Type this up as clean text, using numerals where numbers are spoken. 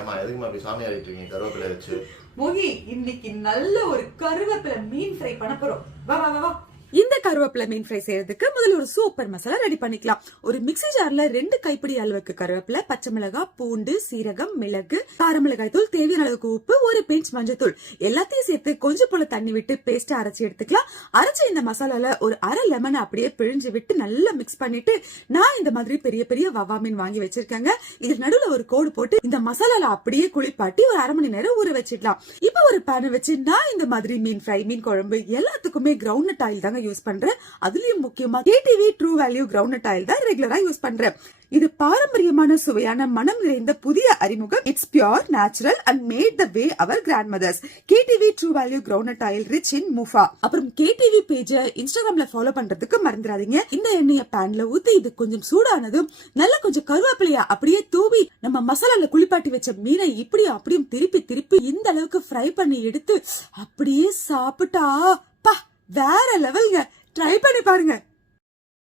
ஏமா எதுக்குமா அப்படி சாமி ஆடிட்டு இருக்கீங்க கருவேப்பிலை வச்சு? மோகி, இன்னைக்கு நல்ல ஒரு கருவேப்பிலை மீன் ஃப்ரை பண்ண போறோம். வா வா வா. இந்த கருவேப்பிலை மீன் ஃப்ரை செய்யறதுக்கு முதல்ல ஒரு சூப்பர் மசாலா ரெடி பண்ணிக்கலாம். ஒரு மிக்ஸி ஜார்ல 2 கைப்பிடி அளவுக்கு கருவேப்பிலை, பச்சை மிளகாய், பூண்டு, சீரகம், மிளகு, கார மிளகாய் தூள், தேவையான அளவுக்கு உப்பு, ஒரு பிஞ்ச் மஞ்சள் தூள் எல்லாத்தையும் சேர்த்து கொஞ்சம் போல தண்ணி விட்டு பேஸ்ட் அரைச்சி எடுத்துக்கலாம். அரைச்ச இந்த மசாலால ஒரு அரை லெமன் அப்படியே பிழிஞ்சு விட்டு நல்லா மிக்ஸ் பண்ணிட்டு, நான் இந்த மாதிரி பெரிய பெரிய வவ்வா மீன் வாங்கி வச்சிருக்கேங்க. இது நடுவுல ஒரு கோடு போட்டு இந்த மசாலால அப்படியே குளிப்பாட்டி ஒரு அரை மணி நேரம் ஊற வச்சிடலாம். இப்ப ஒரு பேனை வச்சு நான் இந்த மாதிரி மீன் ஃப்ரை, மீன் குழம்பு எல்லாத்துக்குமே கிரவுண்ட் ஆயில் தாங்க யூஸ் பண்றேன். அதுலயும் முக்கியமா KTV true value ground oil தான் ரெகுலரா யூஸ் பண்றேன். இது பாரம்பரியமான சுவையான மனம் நிறைந்த புதிய அறிமுகம். It's pure, natural and made the way our grandmothers. KTV true value ground oil rich in MUFA. அப்புறம் KTV பேஜ இன்ஸ்டாகிராம்ல ஃபாலோ பண்றதுக்கு மறந்துடாதீங்க. இந்த எண்ணெய பேன்ல ஊத்தி இது கொஞ்சம் சூடானதும் நல்லா கொஞ்சம் கருவேப்பிலையா அப்படியே தூவி நம்ம மசாலால குளிப்பாட்டி வச்ச மீனை இப்படியும் அப்படியும் திருப்பி திருப்பி இந்த அளவுக்கு ஃப்ரை பண்ணி எடுத்து அப்படியே சாப்பிட்டா வேற லெவல்ங்க. ட்ரை பண்ணி பாருங்க.